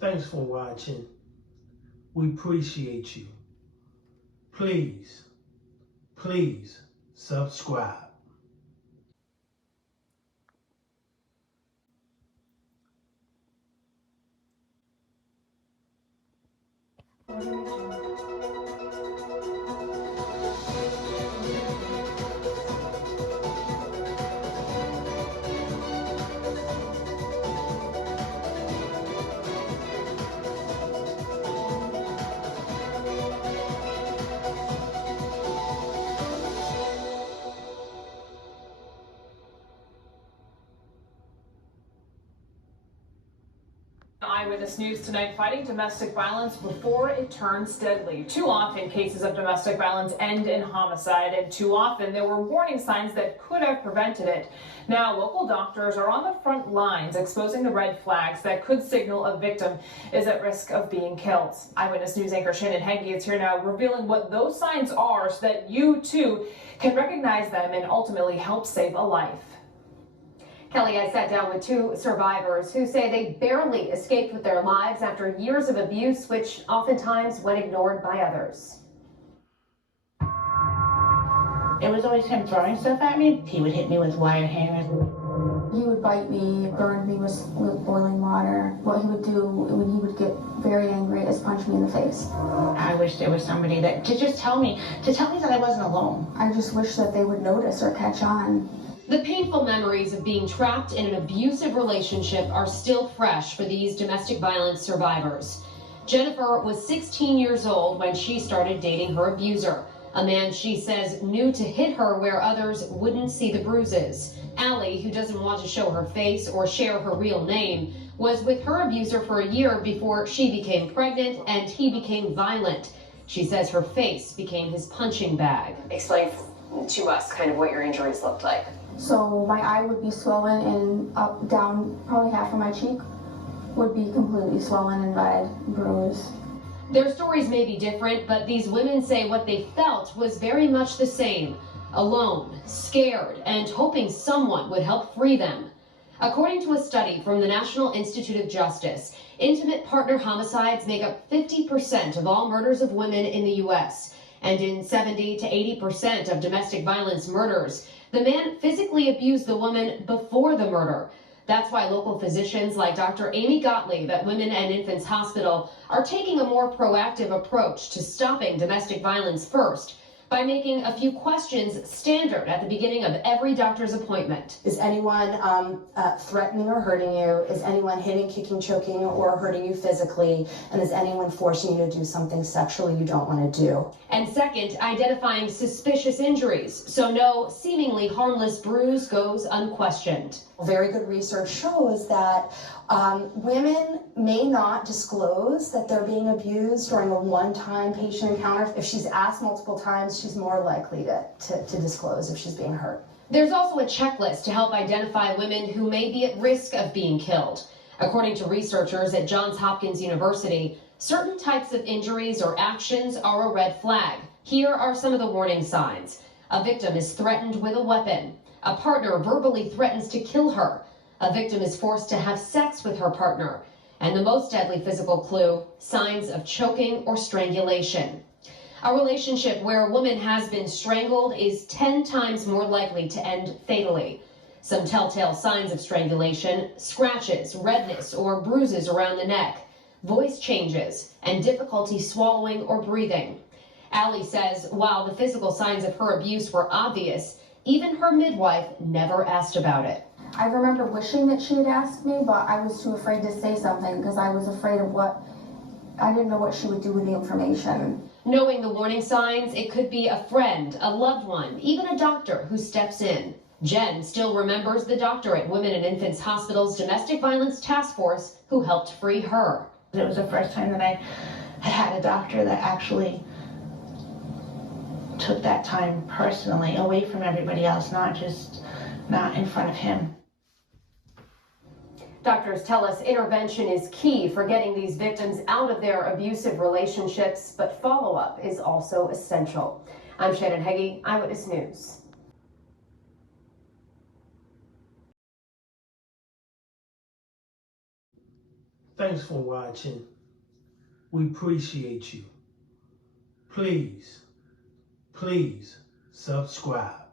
Thanks for watching. We appreciate you. Please subscribe. Eyewitness News tonight, fighting domestic violence before it turns deadly. Too often cases of domestic violence end in homicide, and too often there were warning signs that could have prevented it. Now local doctors are on the front lines exposing the red flags that could signal a victim is at risk of being killed. Eyewitness News anchor Shannon Heggie is here now revealing what those signs are so that you too can recognize them and ultimately help save a life. Kelly, I sat down with two survivors who say they barely escaped with their lives after years of abuse, which oftentimes went ignored by others. It was always him throwing stuff at me. He would hit me with wire hammers. He would bite me, burn me with boiling water. What he would do when he would get very angry is punch me in the face. I wish there was somebody that to just tell me that I wasn't alone. I just wish that they would notice or catch on. The painful memories of being trapped in an abusive relationship are still fresh for these domestic violence survivors. Jennifer was 16 years old when she started dating her abuser, a man she says knew to hit her where others wouldn't see the bruises. Allie, who doesn't want to show her face or share her real name, was with her abuser for a year before she became pregnant and he became violent. She says her face became his punching bag. Explain to us kind of what your injuries looked like. So my eye would be swollen and up, down, probably half of my cheek would be completely swollen and red, bruised. Their stories may be different, but these women say what they felt was very much the same. Alone, scared, and hoping someone would help free them. According to a study from the National Institute of Justice, intimate partner homicides make up 50% of all murders of women in the U.S. And in 70 to 80% of domestic violence murders, the man physically abused the woman before the murder. That's why local physicians like Dr. Amy Gottlieb at Women and Infants Hospital are taking a more proactive approach to stopping domestic violence first by making a few questions standard at the beginning of every doctor's appointment. Is anyone threatening or hurting you? Is anyone hitting, kicking, choking, or hurting you physically? And is anyone forcing you to do something sexually you don't want to do? And second, identifying suspicious injuries, so no seemingly harmless bruise goes unquestioned. Very good research shows that women may not disclose that they're being abused during a one-time patient encounter. If she's asked multiple times, she's more likely to disclose if she's being hurt. There's also a checklist to help identify women who may be at risk of being killed. According to researchers at Johns Hopkins University, certain types of injuries or actions are a red flag. Here are some of the warning signs. A victim is threatened with a weapon. A partner verbally threatens to kill her. A victim is forced to have sex with her partner. And the most deadly physical clue, signs of choking or strangulation. A relationship where a woman has been strangled is 10 times more likely to end fatally. Some telltale signs of strangulation, scratches, redness, or bruises around the neck, voice changes, and difficulty swallowing or breathing. Allie says while the physical signs of her abuse were obvious, even her midwife never asked about it. I remember wishing that she had asked me, but I was too afraid to say something because I was afraid of I didn't know what she would do with the information. Knowing the warning signs, it could be a friend, a loved one, even a doctor who steps in. Jen still remembers the doctor at Women and Infants Hospital's Domestic Violence Task Force who helped free her. It was the first time that I had a doctor that actually took that time personally away from everybody else, not in front of him. Doctors tell us intervention is key for getting these victims out of their abusive relationships, but follow-up is also essential. I'm Shannon Heggie, Eyewitness News. Thanks for watching. We appreciate you. Please subscribe.